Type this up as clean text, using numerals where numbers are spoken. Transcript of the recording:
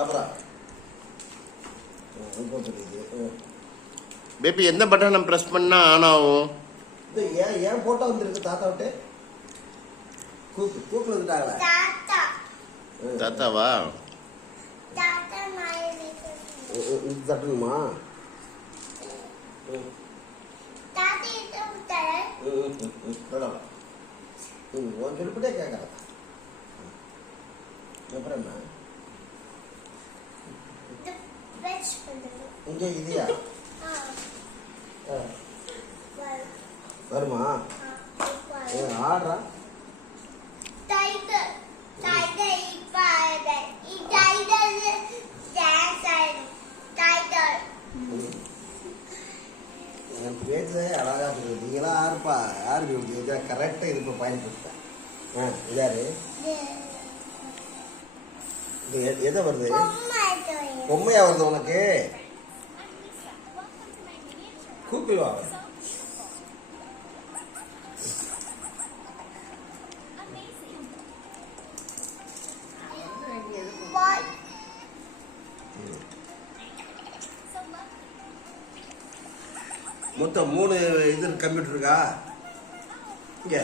அப்புறம் பேபி எந்த பட்டனை ப்ரெஸ் பண்ணா ஆன் ஆகும்? ஏன் போட்டோ வந்துருக்கு தாத்தா விட்டு கூப்பிட்டு வந்துட்டாங்களா? தாத்தாவா? இது தட்டணுமா? உன் சொல்லிப்பட்டே கேட்கறேன். அப்புறம் என்ன இங்க இதுயா வருமா? ஆடுறா என் பேச்சு அழகா இருக்குது. நீங்களாம் யாருப்பா? யாரு கரெக்டாக இது இப்போ பயன்படுத்தேன். இதாரு இது எதை வருது? பொம்மையா வருது உனக்கு? கூப்பிடுவா மொத்தம் 3 இது கம்ப்யூட்டர் இருக்கா இங்க?